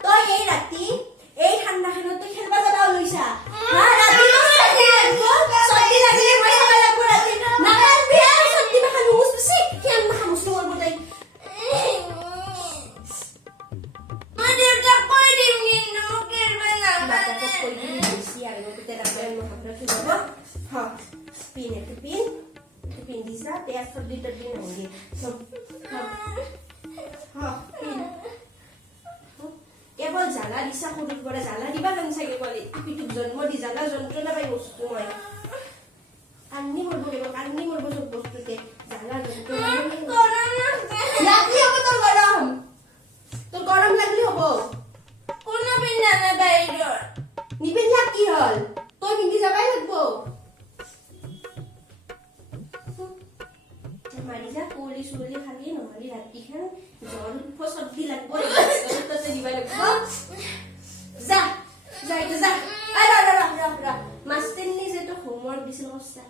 তই এই ৰাতি এই ঠাণ্ডাখনত তই খেলবা যাবা ওলাইছা হা ৰাতি সৰ্দি লাগিলে মই চাবা লাগব ৰাতি নাকানবি আৰু সৰ্দি মাখা নুমুচ পিছি কিমান মাখা মুছলো কৰব তাই মই দেউতাক কৈ দিম কিন্তু মোক খেলবা নাপালে বাটাকক কৈ দিম বেছি আৰু গোটে ৰাখবে মাথাটো থব হ পিন এটো পিন দিছা তেজ সৰ্দি তৰ্দি নাংগে কেৱল জ্বালা দিছা সৰুৰ পৰা জ্বালা দিবা কান চাগে পোৱালি পিঠুক জন্ম দি জ্বালা যন্ত্ৰণা পাই বস্তু মই কান্দি মৰব লাগিব কান্দি মৰব চব বস্তুতে জ্বালা যন্ত্ৰণা লাগলি হ'ব তোৰ গৰম লাগলি হ'ব কোনো পিন্ধা নাই বাহিৰৰ নিপিন্ধলা কি হ'ল তই পিন্ধি যাবাই লাগব মাৰি যা কুঁৱলী চুঁৱলী খালি নহ'লে ৰাতিখন জ্বৰ উঠিব চৰ্দি লাগব তাতে দিবা লাগব যা যা এতিয়া যা মাষ্টাৰনী যে তোক হোমৱৰ্ক দিছিল কচ্ছা